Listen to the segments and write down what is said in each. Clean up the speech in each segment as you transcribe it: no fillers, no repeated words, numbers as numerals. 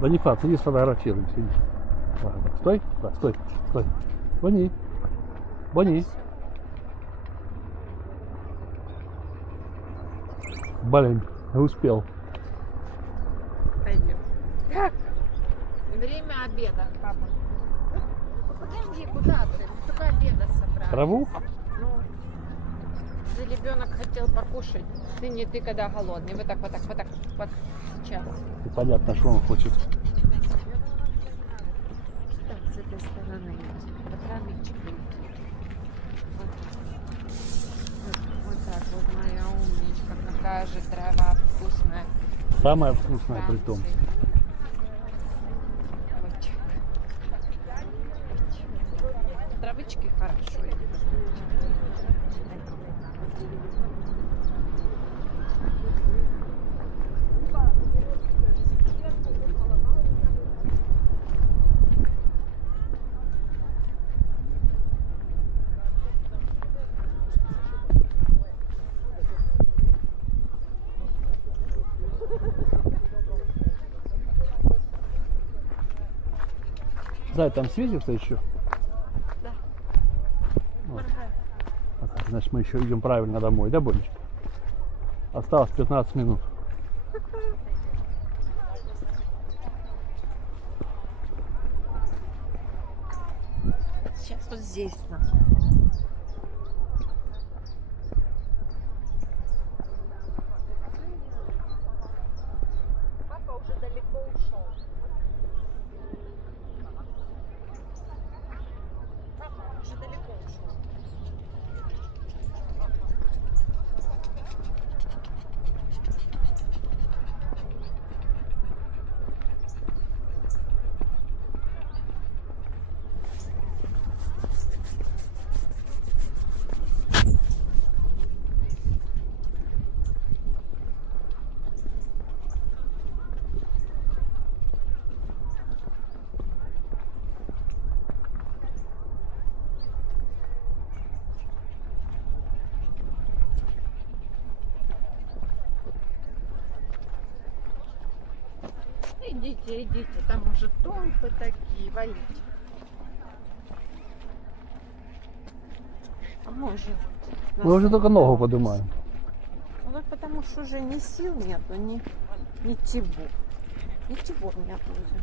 Бонифат, иди сфотографируем, сиди. Ладно. Стой, да, стой, стой. Бони. Бони. Блин, не успел. Пойдем. Так. Время обеда, папа. Подожди, куда ты? Мы только обедать собрались. Траву? Ну, если ребенок хотел покушать, ты не ты когда голодный. Вот так, вот сейчас. И понятно, что он хочет. Так, с этой стороны. По травичке. Вот так вот, моя умничка. Какая же трава вкусная. Самое вкусное при том. Травички хорошо. Зай, там светится еще? Да. Вот. Ага, значит, мы еще идем правильно домой, да, Бонечка? Осталось 15 минут. Сейчас вот здесь. Папа уже далеко ушел. Папа уже далеко ушел. Идите, идите, там уже толпы такие, валите. А мы уже... Мы уже только ногу поднимаем. Ну, потому что уже ни сил нету, ничего. Ничего нету уже.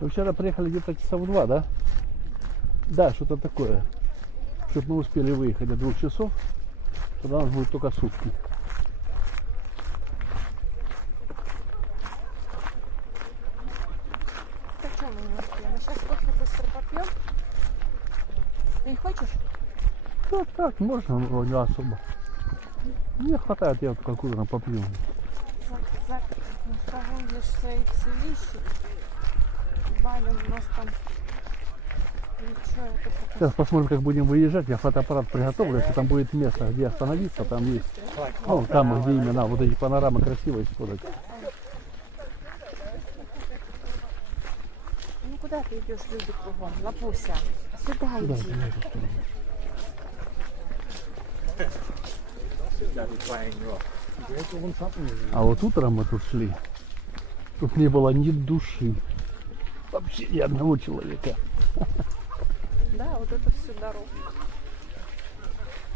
Вы вчера приехали где-то часа в 2, да? Да, что-то такое. Чтобы мы успели выехать до 2 часов, тогда у нас будет только сутки. Так что мы не успеем? Сейчас кофе быстро попьем. Ты не хочешь? Да, так, можно, но не особо. Мне хватает, я вот как утром попью. Зак, ну что будешь своих селищей? Валим у нас там. Ничего, это пока. Сейчас посмотрим, как будем выезжать. Я фотоаппарат приготовлю, если там будет место, где остановиться, там есть. Ну, там, где именно, вот эти панорамы красивые сфотать. Ну куда ты идешь, люди кругом? Лапуся, сюда Да, иди. А вот утром мы тут шли, тут не было ни души. Вообще ни одного человека. Да, вот это всю дорогу.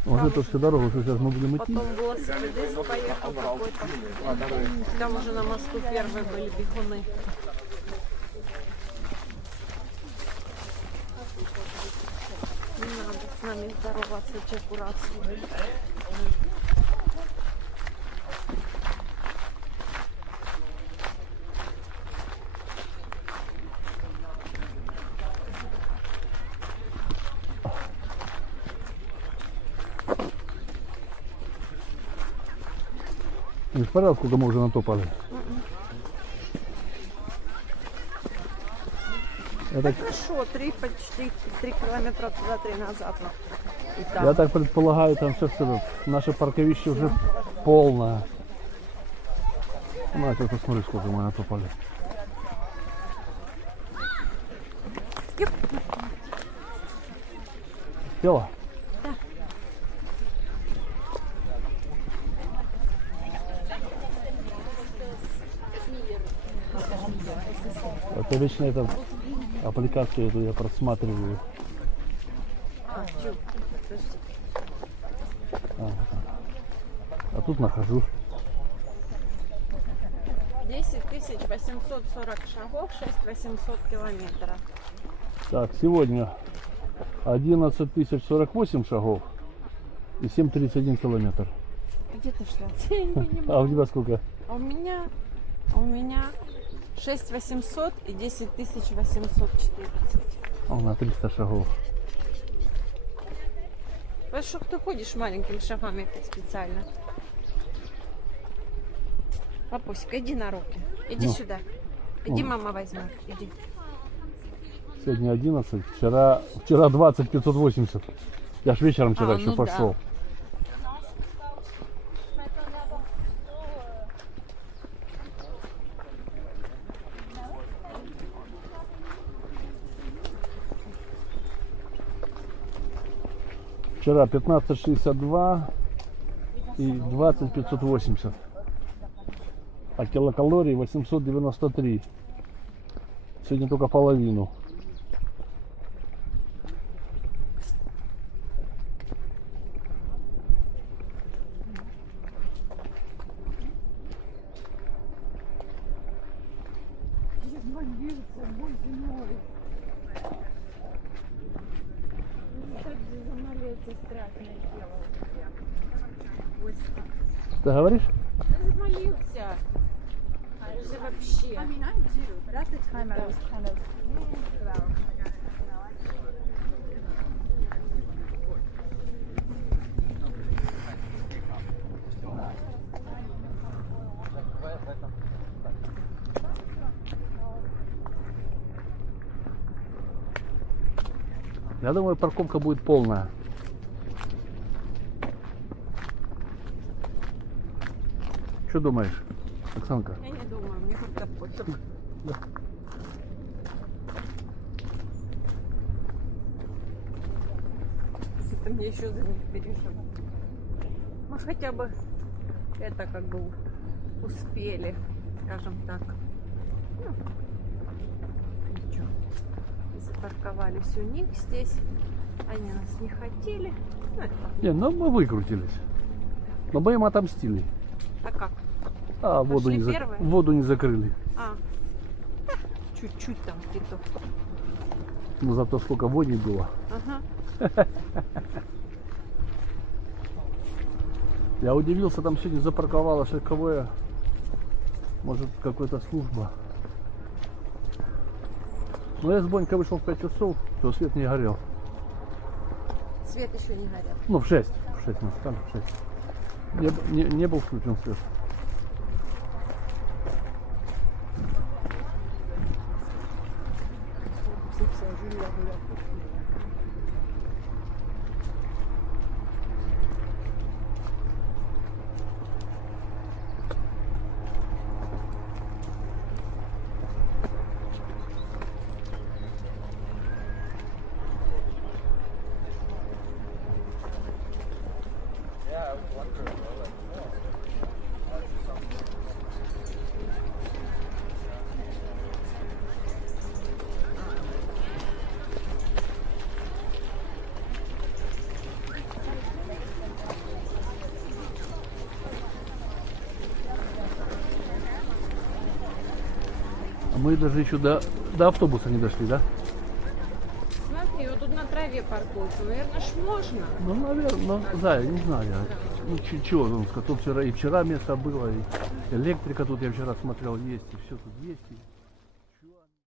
Вот эту всю дорогу, что сейчас мы будем идти. Потом велосипедист поехал какой-то. Там уже на мосту первые были бегуны. Не надо с нами здороваться, чекураться. Не смотрел, сколько мы уже натопали. Это Хорошо, почти 3 километра туда, 3 назад. И там. Я так предполагаю, там сейчас наше парковище уже полное. На, ты посмотри, сколько мы натопали. Юп. Успела? Да. Это вечно эта аппликацию эту я просматриваю. Чё? Подожди. А тут нахожу. 10 840 шагов, 6800 километров. Так, сегодня 11 048 шагов и 7,31 километр. Где ты шла? Я не понимаю. А у тебя сколько? А у меня 6800 и 10 814. На 300 шагов. Потому что ты ходишь маленькими шагами так специально. Папусик, иди на руки. Иди Ну. сюда. Иди, Ну. мама возьмет. Иди. Сегодня 11, вчера 20 580. Я ж вечером вчера еще ну да. пошел. Вчера 15,62 и 20 580. А килокалорий 893. Сегодня только половину. Ты говоришь? Замолился. Это же вообще. I mean, I do, but at the time I was kind of, Я думаю, парковка будет полная. Что думаешь, Оксанка? Я не думаю, мне как-то пофиг. Да. Если ты мне еще за них переживал. Мы хотя бы это как бы успели, скажем так. Ну, ничего. Запарковались у них здесь. Они нас не хотели. Ну, это Не, ну мы выкрутились. Но мы им отомстили. а как? А воду Пошли не, первые? воду не закрыли. А, чуть-чуть там где-то. Но зато сколько вони было. Ага. Я удивился, там сегодня запарковалась ЛКВ. Может, какая-то служба. Но я с Бонькой вышел в 5 часов, то свет не горел. Свет еще не горел. Ну, в 6. В 6 мы встали, в 6. Не был включен свет. А мы даже еще до автобуса не дошли, да? Смотри, вот тут на траве паркуются. Наверное, ж можно. Ну, наверное, ну, да, я не знаю. Ну, чего, ну, тут вчера место было, и электрика тут я вчера смотрел, есть, и все тут есть.